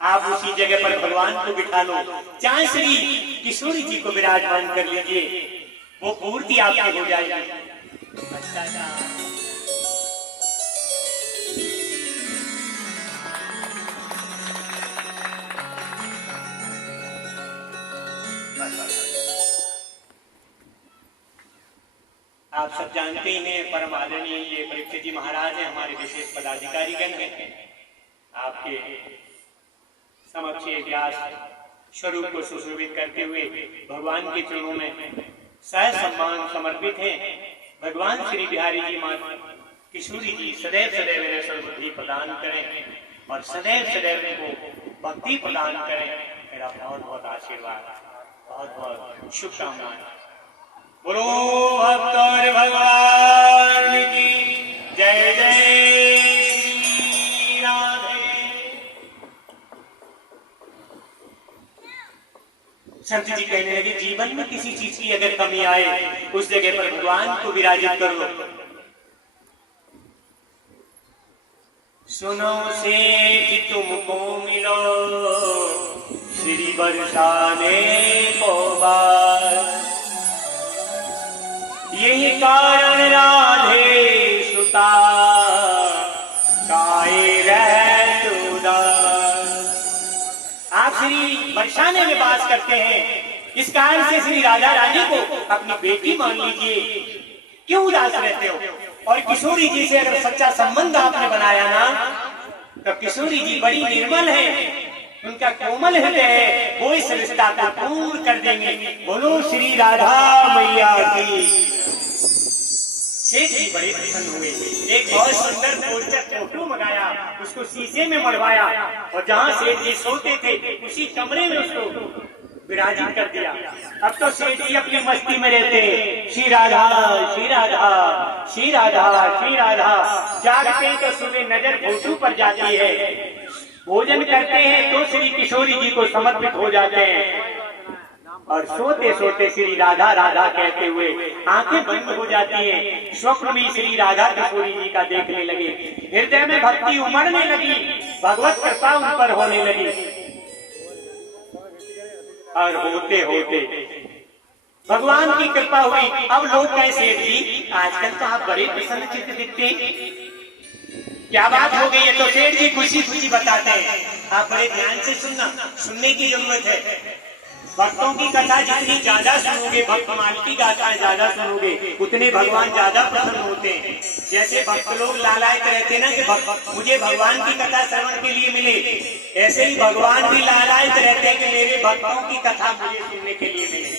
आप उसी जगह पर भगवान को बिठा लो, चाहे श्री किशोरी जी को विराजमान कर लीजिए, वो पूर्ति आपकी हो जाएगी। आप सब जानते ही हैं, परम आदरणीय ये परीक्षित जी महाराज हैं, हमारे विशेष पदाधिकारी गण हैं। आपके समक्ष व्यास स्वरूप को सुशोभित करते हुए भगवान के चरणों में सह सम्मान समर्पित हैं। भगवान श्री बिहारी जी मां किशोरी जी सदैव सदैव इन्हें सर्वबुद्धि प्रदान करें और सदैव सदैव इनको भक्ति प्रदान करें। मेरा बहुत बहुत आशीर्वाद, बहुत बहुत शुभकामनाएं। बोलो भक्त और भगवान की जय जय श्री राधे। संत जी कहने लगे, जीवन में किसी चीज की अगर कमी आए उस जगह पर भगवान को विराजित कर लो। सुनो सेठ तुमको मिलो श्री बरसाने को बार, यही कारण राधे सुता गाए रहत उदास। आप श्री बरसाने में वास करते हैं, इस कारण से श्री राधा रानी को अपनी बेटी मान लीजिए। क्यों उदास रहते हो? और किशोरी जी से अगर सच्चा संबंध आपने बनाया ना, तो किशोरी जी बड़ी निर्मल है, उनका कोमल हृदय है, वो इस रिश्ता को पूर्ण कर देंगे। बोलो श्री राधा मैया की। सेठ जी बड़े प्रसन्न हुए, एक बहुत सुंदर पोस्टर फोटो मंगाया, उसको शीशे में मढ़वाया और जहाँ सेठ जी सोते थे उसी कमरे में उसको विराजित कर दिया। अब तो सेठ जी अपनी मस्ती में रहते हैं, श्री राधा श्री राधा श्री राधा श्री राधा। जागते तो सुबह नजर फोटो पर जाती है, भोजन करते हैं तो श्री किशोरी जी को समर्पित हो जाते हैं और सोते सोते श्री राधा राधा कहते हुए आंखें बंद हो जाती हैं। स्वप्न में श्री राधा किशोरी जी का देखने लगे, हृदय में भक्ति उमड़ने लगी, भगवत कृपा उन पर होने लगी। और होते होते भगवान की कृपा हुई। अब लोग कहे, सेठ जी आजकल तो आप बड़े प्रसन्न चित्त दिखते हैं, क्या बात हो गई है? तो सेठ जी खुशी खुशी बताते हैं। आप बड़े ध्यान से सुनना, सुनने की जरूरत है। भक्तों की कथा जितनी ज्यादा सुनोगे, भक्त माल की गाथा ज्यादा सुनोगे, उतने भगवान ज्यादा प्रसन्न होते हैं। जैसे भक्त लोग लालायित रहते ना कि मुझे भगवान की कथा श्रवण के लिए मिले, ऐसे ही भगवान भी लालायित रहते हैं कि मेरे भक्तों की कथा मुझे सुनने के लिए मिले।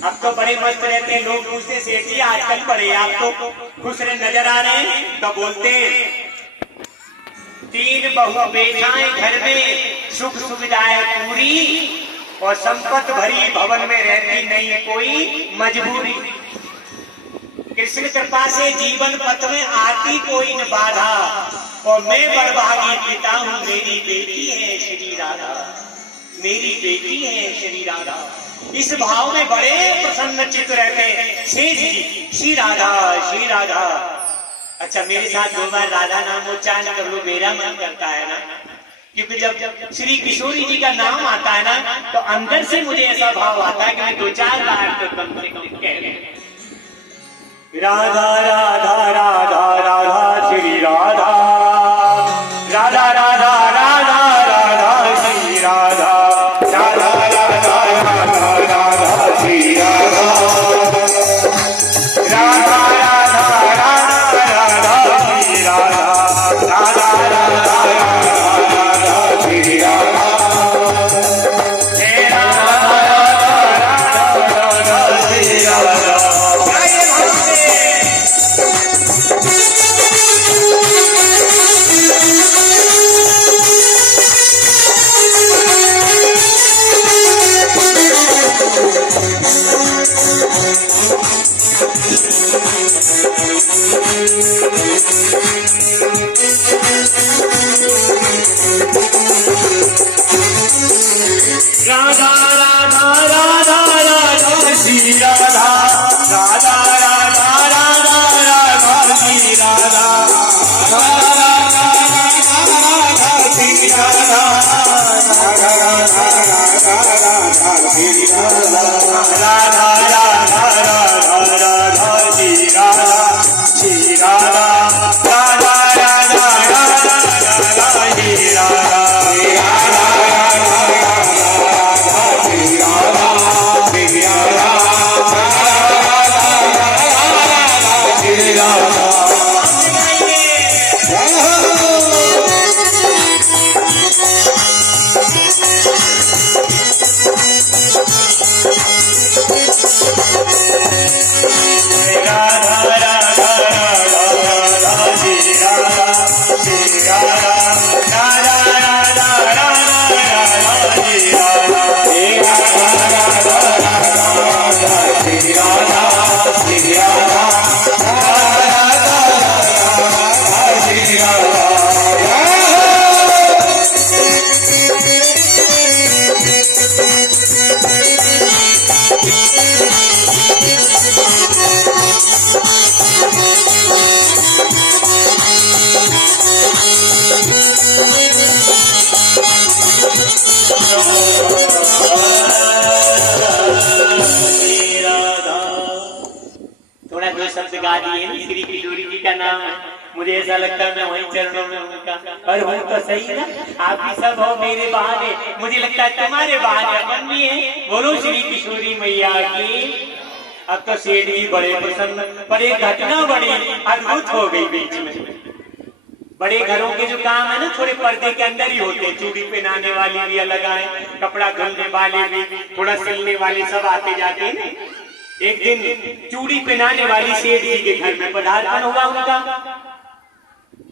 अब तो बड़े मस्त रहते हैं। लोग पूछते, सेठ जी आजकल बड़े आप तो खुश नजर आ रहे हैं, तो बोलते हैं 3 बहु बेटाएं घर में, सुख सुविधाएं पूरी और संपत्ति भरी भवन में रहती नहीं कोई मजबूरी। कृष्ण कृपा से जीवन पथ में आती कोई न बाधा और मैं बड़भागी पिता हूँ, मेरी बेटी है श्री राधा, मेरी बेटी है श्री राधा। इस भाव में बड़े प्रसन्न चित्त रहते हैं सेठ जी, श्री राधा श्री राधा। अच्छा मेरे साथ 2 बार राधा नाम उच्चारण कर लो, मेरा मन करता है ना, क्योंकि जब श्री किशोरी जी का नाम आता है ना तो अंदर से मुझे ऐसा भाव आता है कि मैं 2-4 बार तो कम से कम कह लूं, राधा राधा राधा राधा श्री राधा, राधा राधा राधा राधा श्री राधा, राधा राधा राधा राधा श्री राधा, राधा राधा राधा राधा श्री राधा, राधा राधा राधा श्री राधा, हे राधा राधा राधा श्री राधा। राधा राधा राधा राधा श्री राधा, राधा राधा राधा राधा श्री राधा, राधा राधा राधा थोड़ा दो शब्द गा दिए श्री किशोरी जी का नाम है, मुझे ऐसा लगता है मैं वहीं चरणों में उनका, पर हूँ तो सही ना, आप भी सब हो मेरे बहाने, मुझे लगता है तुम्हारे बहाने अपन भी है। बोलो श्री किशोरी मैया की। अब तो सेठ जी बड़े प्रसन्न, पर एक घटना बड़ी अद्भुत हो गई बीच में। बड़े घरों के जो काम है ना थोड़े पर्दे के अंदर ही होते, चूड़ी पहनाने वाली भी अलग आए, कपड़ा धुलने वाले भी, थोड़ा सिलने वाले सब आते जाते हैं। एक दिन चूड़ी पहनाने वाली सेठ जी के घर में पदार्पण हुआ उनका।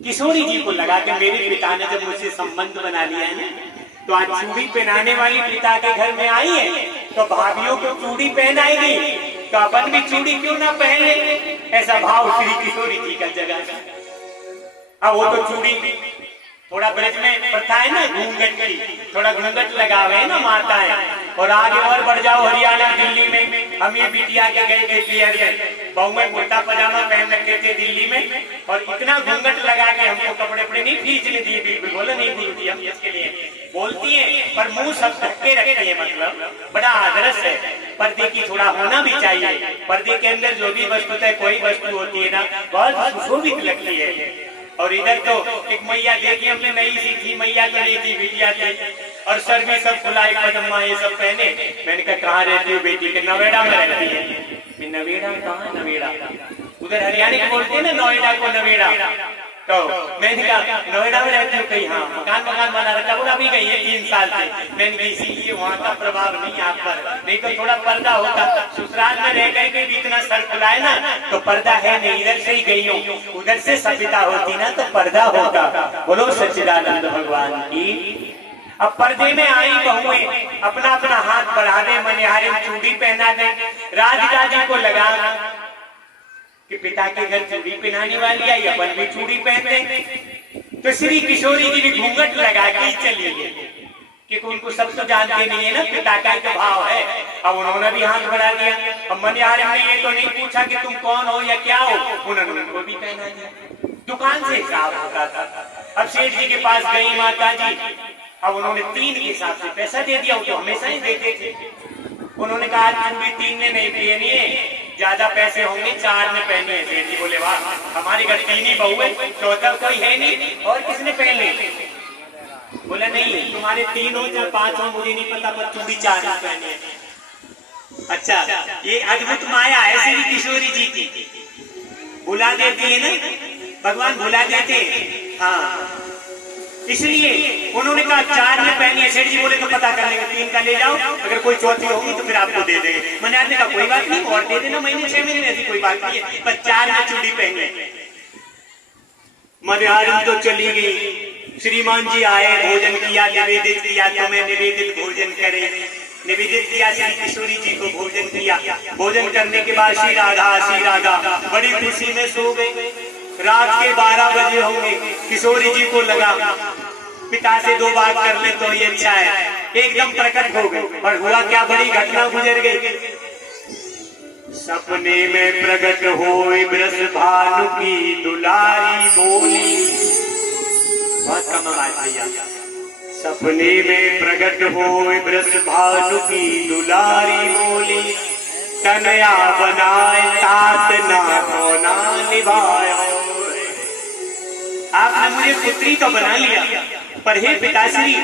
किशोरी जी को लगा कि मेरे पिता ने जब मुझसे संबंध बना लिया है ना, तो आज चूड़ी पहनाने वाली पिता के घर में आई है, तो भाभियों को चूड़ी पहनाएगी, तो अपन भी चूड़ी क्यों ना पहने, ऐसा भाव श्री किशोरी जी का जगा। अब वो तो चूड़ी थोड़ा ब्रज में प्रथा है ना घूंघट की, थोड़ा घूंघट लगावे ना माता है। और आगे और बढ़ जाओ हरियाणा दिल्ली में, हम ये बिटिया के गए थे पियर में, बहू में कुर्ता पजामा पहन रखे थे दिल्ली में, और इतना घूंघट लगा के हमको कपड़े अपने नहीं खींचने दिए, बिल्कुल बोला नहीं बोलती, हम इसके लिए बोलती है पर मुंह सब ढके रखती है, मतलब बड़ा आदर्श है। पर्दे की थोड़ा होना भी चाहिए, पर्दे के अंदर जो भी वस्तु है कोई वस्तु होती है ना बहुत सुशोभित लगती है। और इधर तो एक मैया देखी हमने नई सी थी, मैया तो नहीं थी बिटिया थी, और सर भी सब खुलाई पदम्मा ये सब पहने। मैंने कहा कहाँ रहती हो बेटी, के नोएडा में रहती है। नोएडा कहाँ, नोएडा उधर हरियाणा को बोलते हैं ना नोएडा को नोएडा, तो मैंने कहा नोएडा में रहती हूँ कहीं, हाँ मकान बना रखा, बोला अभी गई है 3 साल से। मैंने कहा इसीलिए वहाँ का प्रभाव नहीं आप पर, नहीं तो थोड़ा पर्दा होता, ससुराल में रह करके भी इतना सर खुलाए ना तो पर्दा है नहीं, इधर से ही गई हूँ, उधर से सभ्यता होती ना तो पर्दा होता। बोलो सच्चिदानंद भगवान की। अब पर्दे में आई बहुएं अपना अपना हाथ बढ़ा दे, मनिहारे चूड़ी पहना दे, राधिका जी को लगा कि पिता के घर चूड़ी पहनाने वाली आई, अपन भी चूड़ी पहनते, तो श्री किशोरी जी भी घूंघट लगा के चली गई, क्योंकि उनको सब तो जानते नहीं है ना पिता का जो भाव है। अब उन्होंने भी हाथ बढ़ा दिया। अब मनिहारे ने ये तो नहीं पूछा कि तुम कौन हो या क्या हो, उन्होंने उनको भी पहना दिया। दुकान से हिसाब होता था। अब सेठ जी के पास गई माता जी, अब उन्होंने 3 के हिसाब से पैसा दे दिया, वो तो हमेशा ही देते थे। उन्होंने कहा चूड़ी 3 ने नहीं पहनी है, ज्यादा पैसे होंगे 4 ने पहनी है। सेठ जी बोले वाह हमारे घर 3 ही बहू है, चौथा कोई है नहीं, और किसने पहने? बोला नहीं तुम्हारे 3 हो चाहे 5 हो मुझे नहीं पता, पर चूड़ी 4 ने पहनी है। अच्छा ये अद्भुत माया है श्री किशोरी जी की, भुला देती है ना भगवान, भुला देते। हाँ इसलिए उन्होंने कहा 4 ने पहनी है। सेठ जी बोले तो पता कर लेंगे, 3 का ले जाओ, अगर कोई चौथी होगी तो फिर आपको दे देंगे। मैंने आदमी कहा कोई बात नहीं और दे देना, महीने 6 महीने ऐसी कोई बात नहीं है, पर 4 ने चूड़ी पहने। मनिहारी तो चली गई। श्रीमान जी आए, भोजन किया, निवेदित किया, तुम्हें निवेदित भोजन करे, निवेदित किया श्री किशोरी जी को, भोजन किया। भोजन करने के बाद श्री राधा बड़ी खुशी में सो गई। रात के 12 बजे होंगे, किशोरी जी को लगा पिता से 2 बात कर ले तो ये अच्छा है, एकदम प्रकट हो गए। और हुआ क्या, बड़ी घटना गुजर गई। सपने में प्रकट होए ब्रज भानु की दुलारी बोली, बहुत कम आवाज भैया। सपने में प्रकट होए ब्रज भानु की दुलारी बोली, कन्या बनाए तात ना होना निभाया। आपने मुझे पुत्री तो बना लिया, पर हे पिताश्री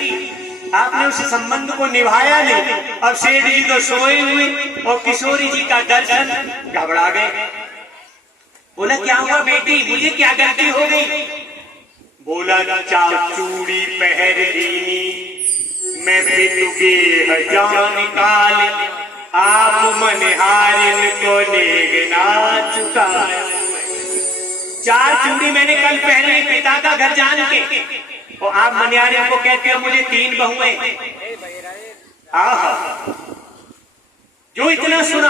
आपने उस संबंध को निभाया नहीं। अब सेठ जी तो सोए हुए और किशोरी जी का दर्शन, घबरा गए। बोला क्या हुआ बेटी, मुझे क्या गलती हो गई? बोला चूड़ी पहन लीनी मैं भी तुगे हजान काल, आप मनहारिन को नेगना चुकाया। 4 चूड़ी मैंने कल पहनी पिता का घर जान के, और आप मनियारे को कहते हो मुझे 3 बहुएं। जो इतना सुना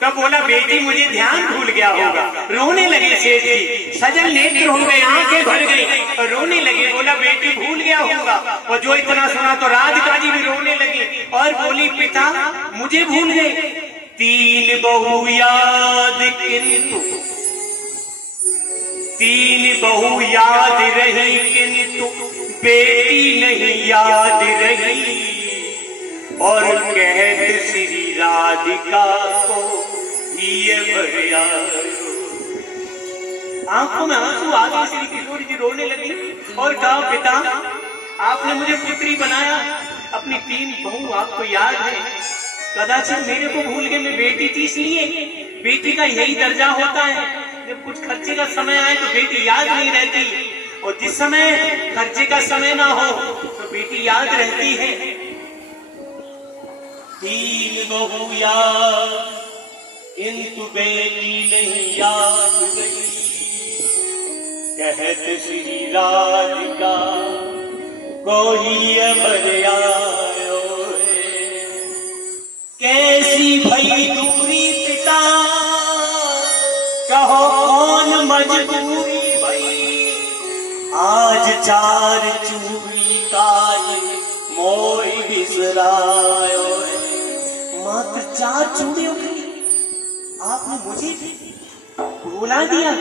तब बोला बेटी मुझे ध्यान भूल गया होगा। रोने लगे सेठ जी, सजल नेत्र हो गए, आंखें भर गई और रोने लगे। बोला बेटी भूल गया होगा। और जो इतना सुना तो राजकाजी भी रोने लगी और बोली पिता मुझे भूल गए। 3 बहू याद किंतु 3 बहू याद रही किंतु बेटी नहीं याद रही। और कहते श्री राधिका को ये भरिया। आंखों में आंसू आ गए, श्री किशोरी जी रोने लगी और कहा पिता आपने मुझे पुत्री बनाया, अपनी 3 बहू आपको याद है, कदाचित मेरे को भूल गए, मैं बेटी थी इसलिए। बेटी का यही दर्जा होता है, जब कुछ खर्चे का समय आए तो बेटी याद नहीं रहती, और जिस समय खर्चे का समय ना हो तो बेटी याद रहती है। 3 बहू याद किंतु बेटी नहीं याद रही। कहत श्री राधिका कोई अबर आयो। कैसी भई दूरी पिता कहो कौन मजबूरी भई। आज 4 चूड़ी काज मोई बिसरायो। मात्र 4 चूड़ियों की आपने मुझे भुला दिया।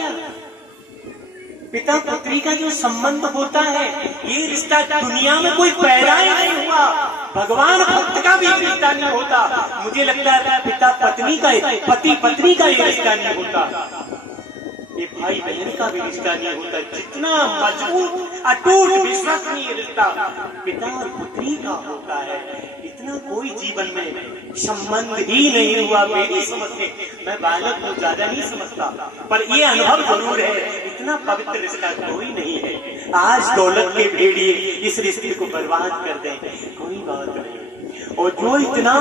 पिता पुत्री का जो संबंध होता है, ये रिश्ता दुनिया में कोई पैदा ही नहीं हुआ। भगवान भक्त का भी रिश्ता नहीं होता। मुझे लगता है पिता पत्नी का, पति पत्नी का ये रिश्ता नहीं होता, ये भाई बहन का भी रिश्ता नहीं होता। जितना मजबूत अटूट विश्वसनीय रिश्ता पिता और पुत्री का होता है, इतना कोई जीवन में संबंध ही नहीं हुआ। मेरी समझ में, मैं बालक को ज्यादा नहीं समझता, पर ये अनुभव जरूर है, इतना पवित्र रिश्ता कोई नहीं है। आज दौलत के भेड़िए इस रिश्ते को बर्बाद कर दें, कोई बात नहीं। और जो इतना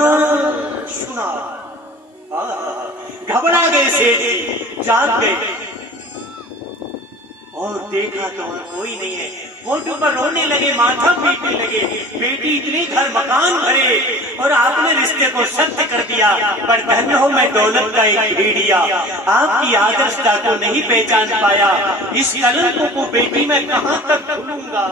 सुना घबरा गए, सेठ जाग गए और देखा तो कोई नहीं है। फोटो पर रोने लगे, माथा पीटने लगे। बेटी इतने घर मकान भरे और आपने रिश्ते को सत्य कर दिया, पर धन हो मैं दौलत का एक भेड़िया। आपकी आदर्शता को नहीं पहचान पाया, इस कलंक को बेटी मैं कहां तक भूलूंगा।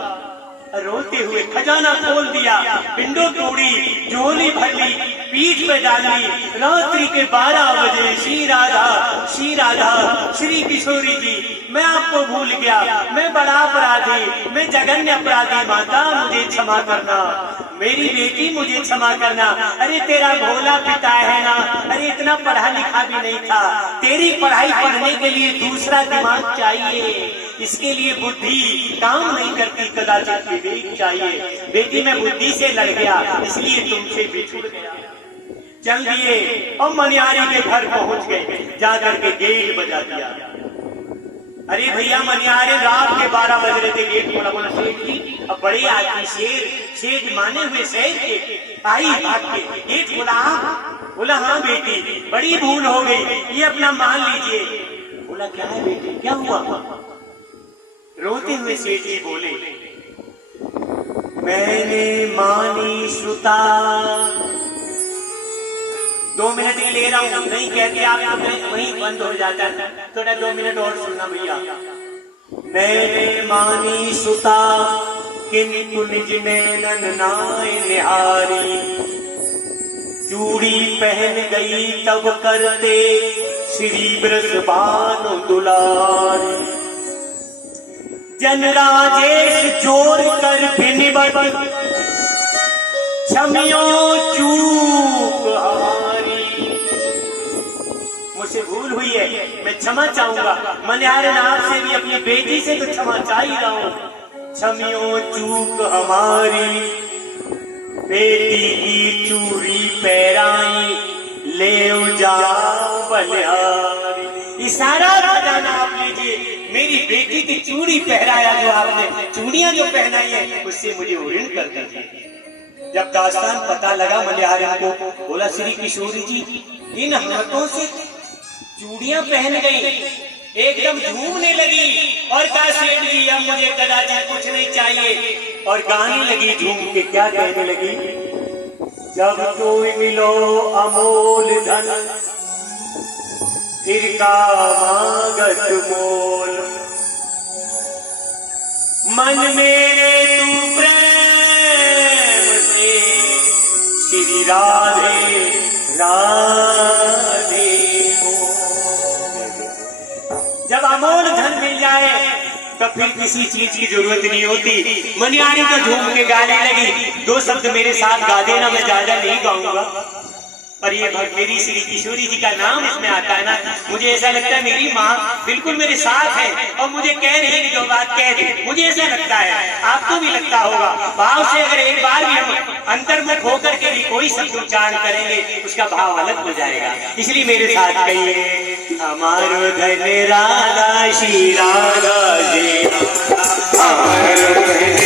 रोते हुए खजाना खोल दिया, विंडो तोड़ी, झोली भर ली, पीठ पे डाली। रात्रि के 12 बजे श्री राधा श्री किशोरी जी मैं आपको भूल गया, मैं बड़ा अपराधी, मैं जघन्य अपराधी, माता मुझे क्षमा करना, मेरी बेटी मुझे क्षमा करना। अरे तेरा भोला पिता है ना, अरे इतना पढ़ा लिखा भी नहीं था, तेरी पढ़ाई पढ़ने के लिए दूसरा दिमाग चाहिए, इसके लिए बुद्धि काम नहीं करती, कदाचित विवेक चाहिए। बेटी मैं बुद्धि से लड़ गया, इसलिए तुमसे बिछुड़ गया। चल दिए और मनियारी के घर पहुंच गए, जाकर के गेट बजा दिया। अरे भैया मनियारे रात के 12 बज रहे थे, गेट खोला। बोला सेठ जी अब बड़े आदमी, शेर माने हुए शेर के आई भाग के गेट खोला। बोला हाँ बेटी बड़ी भूल हो गई, ये अपना मान लीजिए। बोला क्या है बेटी, क्या हुआ? रोते हुए सेठ जी बोले मैंने मानी सुता। 2 मिनट ही ले रहा हूँ, नहीं कहते आप वहीं बंद हो जाता है, थोड़ा 2 मिनट और सुनना भैया। मैंने मानी सुता किंतु निज नैनन नाय निहारी, चूड़ी पहन गई तब करते श्री बृषभानु दुलारी। जन राजेश जोर कर बिनिबत क्षमियो चूक हमारी। मुझसे भूल हुई है, मैं क्षमा चाहूंगा। मनिहारे नाथ से भी अपनी बेटी से तो क्षमा चाह ही रहा हूं। क्षमियो चूक हमारी, बेटी की चूड़ी पैराई ले जाओ बलिहारी। इशारा खजाना आप लीजिए, मेरी बेटी की चूड़ी पहराया जो आपने, चूड़ियां जो पहनाई है उससे मुझे ऋण कर दीजिए। जब दास्तान पता लगा मनिहारे को, बोला श्री किशोरी जी इन हाथों से चूड़ियां पहन गई, एकदम झूमने लगी और कहा सेठ जी अब मुझे कदाचित कुछ नहीं चाहिए। और गाने लगी झूम के, क्या कहने लगी, जब कोई मिलो अमोल धन फिर का मांगत मोल, मन मेरे तू प्रेम से श्री राधे राधे हो। जब अमोल धन मिल जाए तो फिर किसी चीज की जरूरत नहीं होती। मनियारी तो झूम के गाने लगी। दो शब्द मेरे साथ गा देना, मैं ज्यादा नहीं गाऊंगा, पर ये मेरी श्री किशोरी जी का नाम इसमें आता है ना, मुझे ऐसा लगता है मेरी माँ बिल्कुल मेरे साथ है और मुझे कह रही है जो बात कह दे, मुझे ऐसा लगता है, आपको भी लगता होगा। भाव से अगर एक बार भी हम अंतर्मुख होकर के भी कोई शब्द उच्चारण करेंगे उसका भाव अलग हो जाएगा। इसलिए मेरे साथ कहिए, हमारो धन राधा श्री राधा जी।